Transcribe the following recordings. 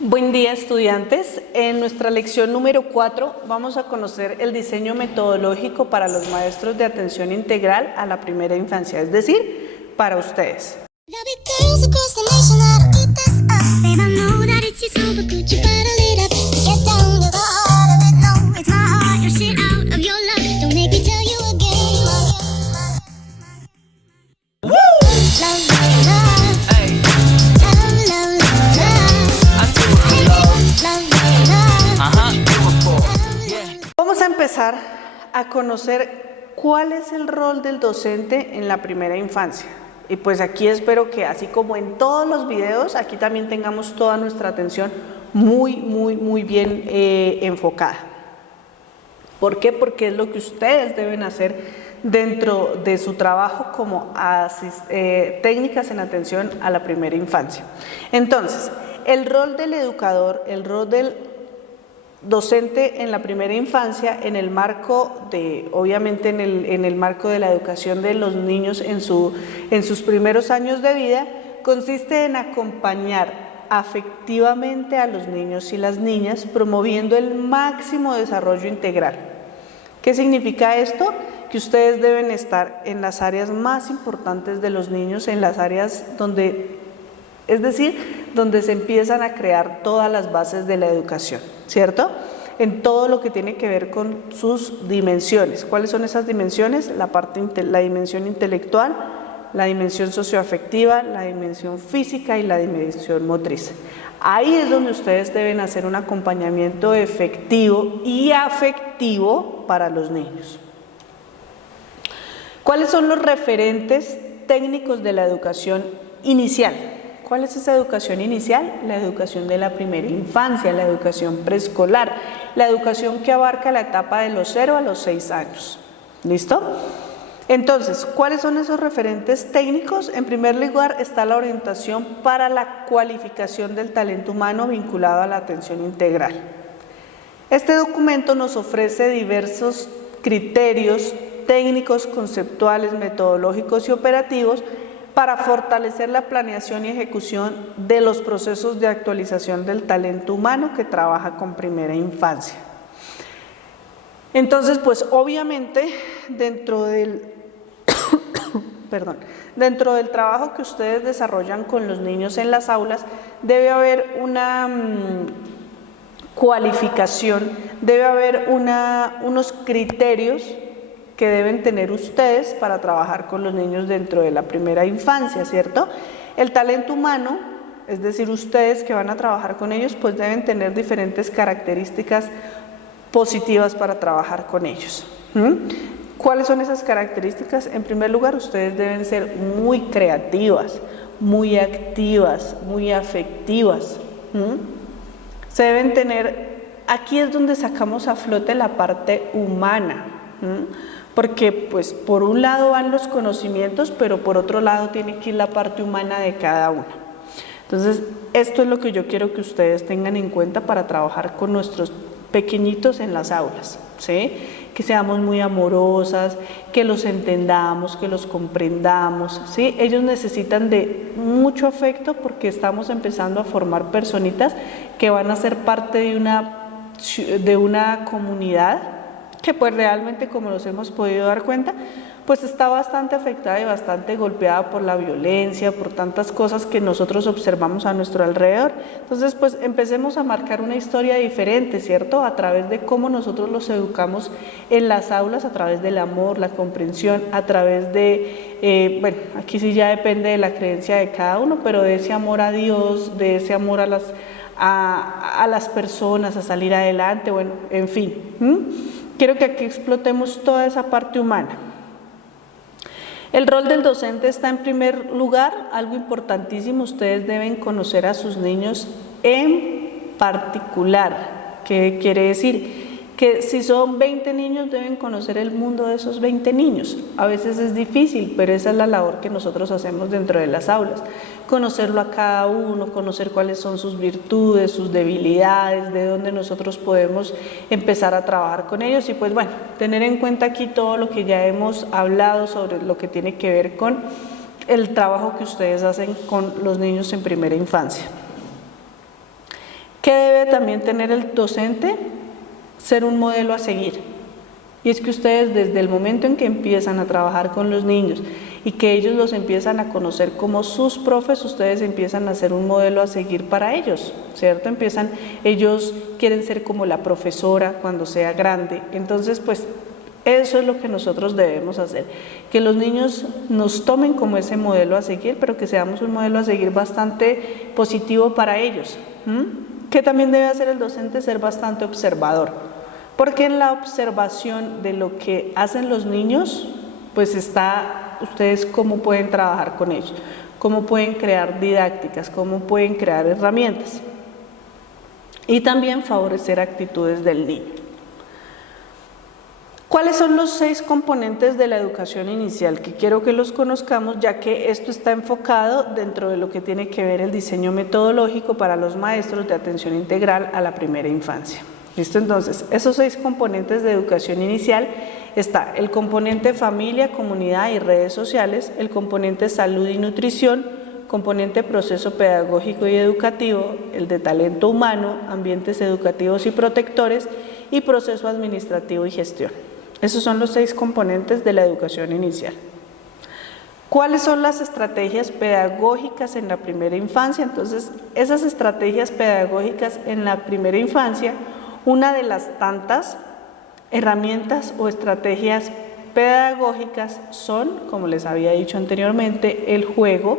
Buen día, estudiantes. En nuestra lección número 4 vamos a conocer el diseño metodológico para los maestros de atención integral a la primera infancia, es decir, para ustedes. Vamos a empezar a conocer cuál es el rol del docente en la primera infancia. Y pues aquí espero que, así como en todos los videos, aquí también tengamos toda nuestra atención muy bien enfocada. ¿Por qué? Porque es lo que ustedes deben hacer dentro de su trabajo como técnicas en atención a la primera infancia. Entonces, el rol del educador, el rol del docente en la primera infancia, en el marco de, obviamente en el marco de la educación de los niños en sus primeros años de vida, consiste en acompañar afectivamente a los niños y las niñas, promoviendo el máximo desarrollo integral. ¿Qué significa esto? Que ustedes deben estar en las áreas más importantes de los niños, en las áreas donde, es decir, donde se empiezan a crear todas las bases de la educación, ¿cierto? En todo lo que tiene que ver con sus dimensiones. ¿Cuáles son esas dimensiones? La dimensión intelectual, la dimensión socioafectiva, la dimensión física y la dimensión motriz. Ahí es donde ustedes deben hacer un acompañamiento efectivo y afectivo para los niños. ¿Cuáles son los referentes técnicos de la educación inicial? ¿Cuál es esa educación inicial? La educación de la primera infancia, la educación preescolar, la educación que abarca la etapa de los 0 a los 6 años. ¿Listo? Entonces, ¿cuáles son esos referentes técnicos? En primer lugar está la orientación para la cualificación del talento humano vinculado a la atención integral. Este documento nos ofrece diversos criterios técnicos, conceptuales, metodológicos y operativos para fortalecer la planeación y ejecución de los procesos de actualización del talento humano que trabaja con primera infancia. Entonces, pues obviamente dentro del trabajo que ustedes desarrollan con los niños en las aulas, debe haber una cualificación, debe haber unos criterios que deben tener ustedes para trabajar con los niños dentro de la primera infancia, ¿cierto? El talento humano, es decir, ustedes que van a trabajar con ellos, pues deben tener diferentes características positivas para trabajar con ellos. ¿Cuáles son esas características? En primer lugar, ustedes deben ser muy creativas, muy activas, muy afectivas. Se deben tener, aquí es donde sacamos a flote la parte humana, porque pues por un lado van los conocimientos, pero por otro lado tiene que ir la parte humana de cada uno. Entonces, esto es lo que yo quiero que ustedes tengan en cuenta para trabajar con nuestros pequeñitos en las aulas, ¿sí? Que seamos muy amorosas, que los entendamos, que los comprendamos, ¿sí? Ellos necesitan de mucho afecto porque estamos empezando a formar personitas que van a ser parte de una comunidad que pues realmente, como nos hemos podido dar cuenta, pues está bastante afectada y bastante golpeada por la violencia, por tantas cosas que nosotros observamos a nuestro alrededor. Entonces, pues empecemos a marcar una historia diferente, ¿cierto? A través de cómo nosotros los educamos en las aulas, a través del amor, la comprensión, a través de, bueno, aquí sí ya depende de la creencia de cada uno, pero de ese amor a Dios, de ese amor a las personas, a salir adelante, bueno, en fin. Quiero que aquí explotemos toda esa parte humana. El rol del docente está en primer lugar, algo importantísimo, ustedes deben conocer a sus niños en particular. ¿Qué quiere decir? Que si son 20 niños deben conocer el mundo de esos 20 niños. A veces es difícil, pero esa es la labor que nosotros hacemos dentro de las aulas. Conocerlo a cada uno, conocer cuáles son sus virtudes, sus debilidades, de dónde nosotros podemos empezar a trabajar con ellos y pues bueno, tener en cuenta aquí todo lo que ya hemos hablado sobre lo que tiene que ver con el trabajo que ustedes hacen con los niños en primera infancia. ¿Qué debe también tener el docente? Ser un modelo a seguir. Y es que ustedes desde el momento en que empiezan a trabajar con los niños y que ellos los empiezan a conocer como sus profes, ustedes empiezan a ser un modelo a seguir para ellos, ¿cierto? Ellos quieren ser como la profesora cuando sea grande. Entonces, pues eso es lo que nosotros debemos hacer, que los niños nos tomen como ese modelo a seguir, pero que seamos un modelo a seguir bastante positivo para ellos. ¿Qué también debe hacer el docente? Ser bastante observador, porque en la observación de lo que hacen los niños, pues está ustedes cómo pueden trabajar con ellos, cómo pueden crear didácticas, cómo pueden crear herramientas y también favorecer actitudes del niño. ¿Cuáles son los 6 componentes de la educación inicial? Que quiero que los conozcamos, ya que esto está enfocado dentro de lo que tiene que ver el diseño metodológico para los maestros de atención integral a la primera infancia. ¿Listo? Entonces, esos 6 componentes de educación inicial está el componente familia, comunidad y redes sociales, el componente salud y nutrición, componente proceso pedagógico y educativo, el de talento humano, ambientes educativos y protectores y proceso administrativo y gestión. Esos son los 6 componentes de la educación inicial. ¿Cuáles son las estrategias pedagógicas en la primera infancia? Entonces, esas estrategias pedagógicas en la primera infancia, una de las tantas herramientas o estrategias pedagógicas son, como les había dicho anteriormente, el juego,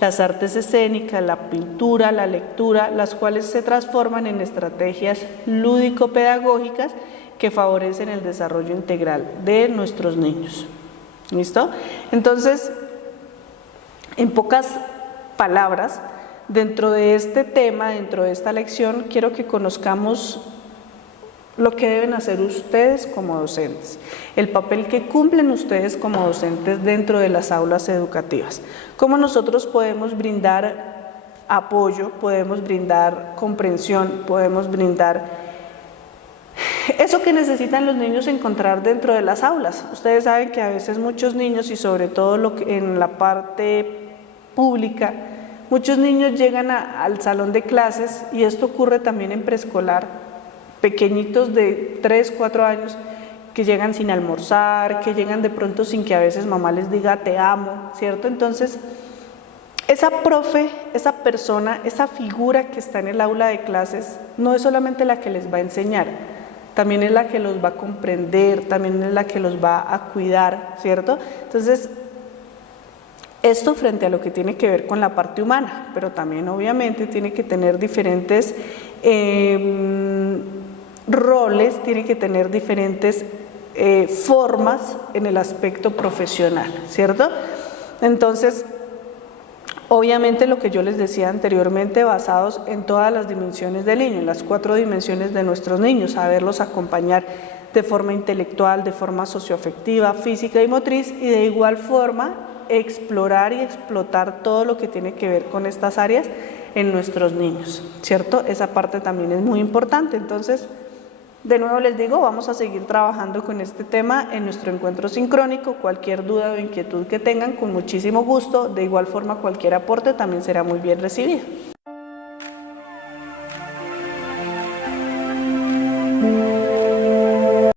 las artes escénicas, la pintura, la lectura, las cuales se transforman en estrategias lúdico-pedagógicas que favorecen el desarrollo integral de nuestros niños. ¿Listo? Entonces, en pocas palabras, dentro de este tema, dentro de esta lección, quiero que conozcamos lo que deben hacer ustedes como docentes, el papel que cumplen ustedes como docentes dentro de las aulas educativas, cómo nosotros podemos brindar apoyo, podemos brindar comprensión, podemos brindar eso que necesitan los niños encontrar dentro de las aulas. Ustedes saben que a veces muchos niños, y sobre todo en la parte pública, muchos niños llegan al salón de clases, y esto ocurre también en preescolar, pequeñitos de 3, 4 años, que llegan sin almorzar, que llegan de pronto sin que a veces mamá les diga te amo, ¿cierto? Entonces, esa profe, esa persona, esa figura que está en el aula de clases, no es solamente la que les va a enseñar, también es la que los va a comprender, también es la que los va a cuidar, ¿cierto? Entonces, esto frente a lo que tiene que ver con la parte humana, pero también obviamente tiene que tener diferentes roles, tiene que tener diferentes formas en el aspecto profesional, ¿cierto? Entonces, obviamente lo que yo les decía anteriormente, basados en todas las dimensiones del niño, en las 4 dimensiones de nuestros niños, saberlos acompañar de forma intelectual, de forma socioafectiva, física y motriz, y de igual forma explorar y explotar todo lo que tiene que ver con estas áreas en nuestros niños, ¿cierto? Esa parte también es muy importante. Entonces, de nuevo les digo, vamos a seguir trabajando con este tema en nuestro encuentro sincrónico. Cualquier duda o inquietud que tengan, con muchísimo gusto. De igual forma, cualquier aporte también será muy bien recibido.